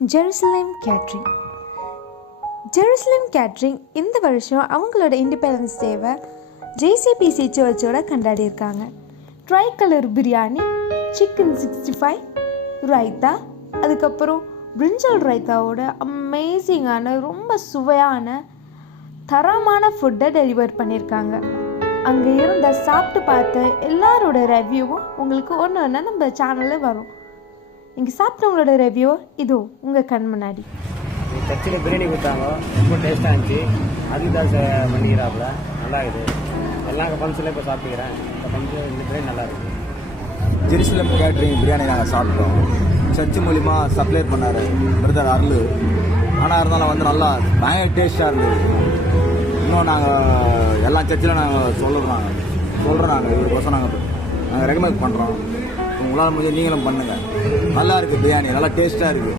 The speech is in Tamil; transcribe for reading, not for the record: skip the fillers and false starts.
Jerusalem catering. ஜெருசலேம் கேட்ரிங் இந்த வருஷம் அவங்களோட இண்டிபெண்டன்ஸ் டேவை ஜேசிபிசி சர்ச்சோட கொண்டாடியிருக்காங்க. Tri colour biryani, chicken 65, raita, அதுக்கப்புறம் பிரிஞ்சால் ரைத்தாவோட அமேசிங்கான ரொம்ப சுவையான தரமான ஃபுட்டை டெலிவர் பண்ணியிருக்காங்க. அங்கே இருந்த சாப்பிட்டு பார்த்த எல்லாரோட ரிவ்யூவும் உங்களுக்கு ஒன்று ஒன்றா நம்ம சேனலில் வரும். இங்கே சாப்பிட்டவங்களோட ரிவ்யூ இதோ உங்கள் கண் முன்னாடி. சர்ச்சில் பிரியாணி கொடுத்தாங்க, ரொம்ப டேஸ்ட்டாக இருந்துச்சு. அதிதாஸ் பண்ணிக்கிறாப்புல, நல்லா இருக்குது. எல்லா ஃபங்க்ஷனில் இப்போ சாப்பிட்டுக்கிறேன். இந்த ஃபங்க்ஷன் இந்த பிரியாணி நல்லா இருக்குது. ஜெருசலேம் கேட்ரிங் பிரியாணி நாங்கள் சாப்பிட்டோம். சர்ச்சு மூலிமா சப்ளை பண்ணார் பிரதர் அருள். ஆனால் இருந்தாலும் வந்து நல்லா பயங்கர டேஸ்ட்டாக இருந்தது. இன்னும் நாங்கள் எல்லா சர்ச்சில் நாங்கள் சொல்கிறோம் நாங்கள் இதுக்கோசம் நாங்கள் ரெக்கமெண்ட் பண்ணுறோம். உங்களால் முடிஞ்சு நீங்களும் பண்ணுங்கள். நல்லா இருக்குது பிரியாணி, நல்லா டேஸ்ட்டாக இருக்குது.